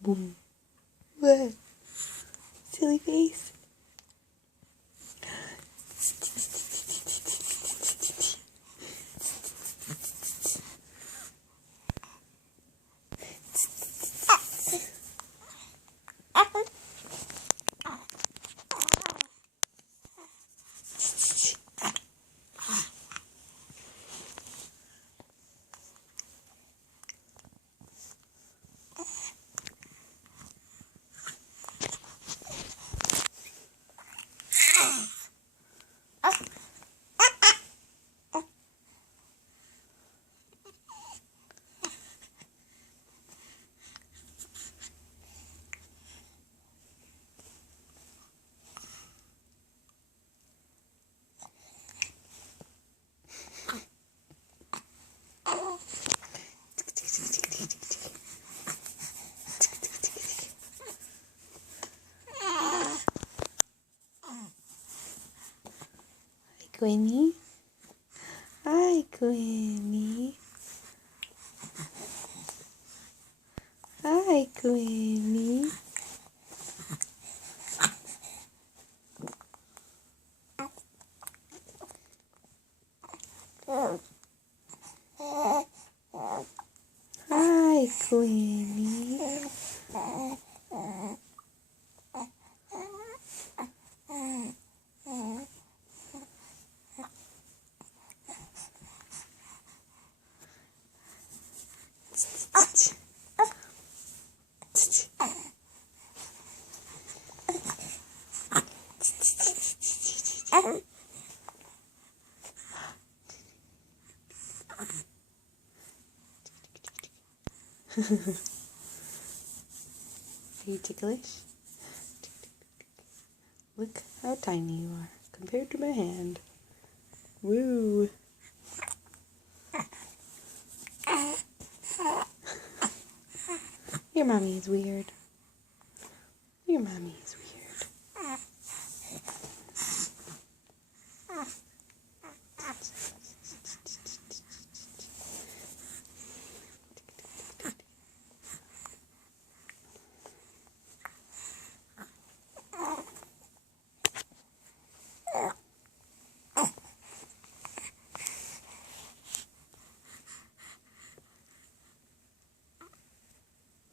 Boom. What? Silly face. Queenie. Hi, Queenie. Hi, Queenie. Hi, Queenie. Are you ticklish? Look how tiny you are compared to my hand. Woo! Your mommy is weird. Your mommy is weird.